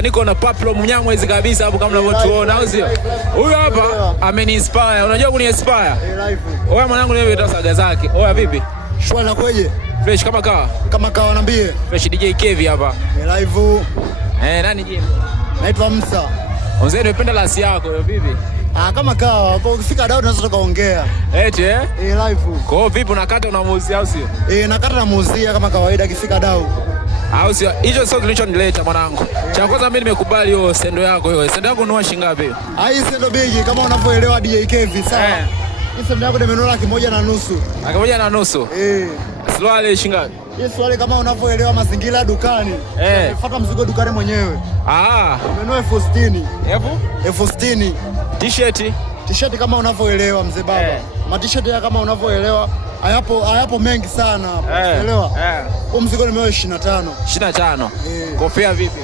bwana, niko na Paplo Mnyamwezi kabisa hapo kama mnavyotuona, au sio? Huyu hapa ameni-inspire. Unajua kuni-inspire? Oya mwanangu, niwe ndo saga zake. Oya vipi? Shwari na kweje? Fresh kama kawa? Kama kawa niambie. Fresh DJ Kevi hapa. Live. Nani jina? Naitwa Musa. Mzee nimependa lasi yako, vipi? Kama kawa, kwa ukifika dau tunaweza tukaongea. Eti live. Kwa hiyo vipi unakata unamuuzia au sio? Nakata namuuzia kama kawaida akifika dau. Au sio? Hicho sio kilichonileta mwanangu. Cha kwanza mimi nimekubali hiyo sendo yako hiyo. Sendo yako ni shilingi ngapi? Hii sendo bigi kama unavyoelewa DJ Kevi, sawa? Hii sendo yako nimenunua 1,500,000. 1,500,000? Swali shilingi ngapi? Hii swali kama unavyoelewa mazingira dukani. Fuata mzigo dukani mwenyewe. Nimenunua 60,000. 60,000. T-shirt kama unavyoelewa mzee baba. Ma-t-shirt ya kama unavyoelewa hayapo mengi sana hapa. Unaelewa? Kwa mzigo nimewa 25. 25. Kofia vipi?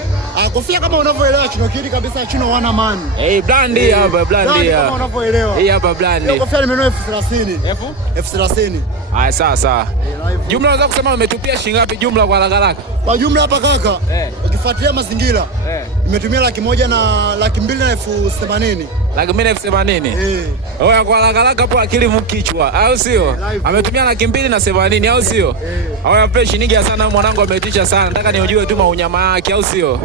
Kofia kama unavyoelewa chinokili kabisa chino wana man. Blandi hapa, blandi hapa. Kama unavyoelewa. Hii hapa blandi. Hiyo kofia nimenunua 30,000. 30,000. Sawa. Jumla unaweza kusema umetupia shilingi ngapi jumla kwa haraka? Kwa jumla hapa kaka. Ukifuatilia mazingira. Nimetumia 1,000,000 na 2,80,000. 2,80,000. Oya kwa haraka hapo akili mkichwa, au sio? Ametumia 2,80,000 au sio? Oya fresh nigga sana mwanangu, ametisha sana. Nataka niujue tu maunyama yake, au sio?